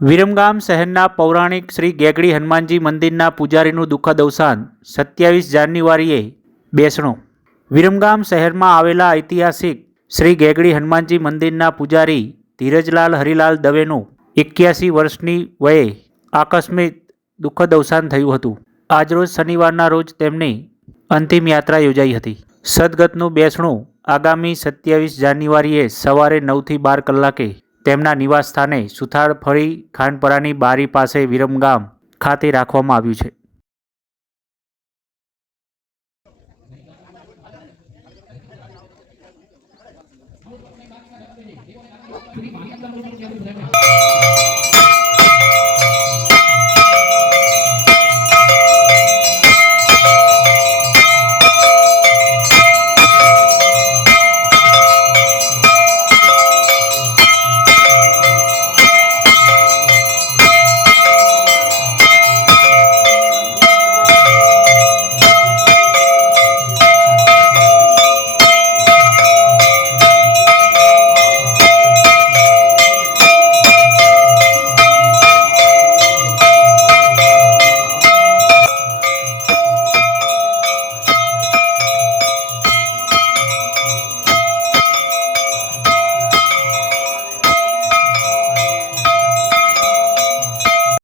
વિરમગામ શહેરના પૌરાણિક શ્રી ગેગડી હનુમાનજી મંદિરના પૂજારીનું દુઃખદ અવસાન 27 જાન્યુઆરીએ બેસણો. વિરમગામ શહેરમાં આવેલા ઐતિહાસિક શ્રી ગેગડી હનુમાનજી મંદિરના પૂજારી ધીરજલાલ હરિલાલ દવેનું 81 વર્ષની વયે આકસ્મિક દુઃખદ અવસાન થયું હતું. આજરોજ શનિવારના રોજ તેમની અંતિમ યાત્રા યોજાઈ હતી. સદગતનું બેસણું આગામી 27 જાન્યુઆરીએ સવારે 9 થી 12 કલાકે તેમના નિવાસ સ્થાને સુથાર ફળી ખાનપરાની બારી પાસે વિરમગામ ખાતે રાખવામાં આવ્યું છે.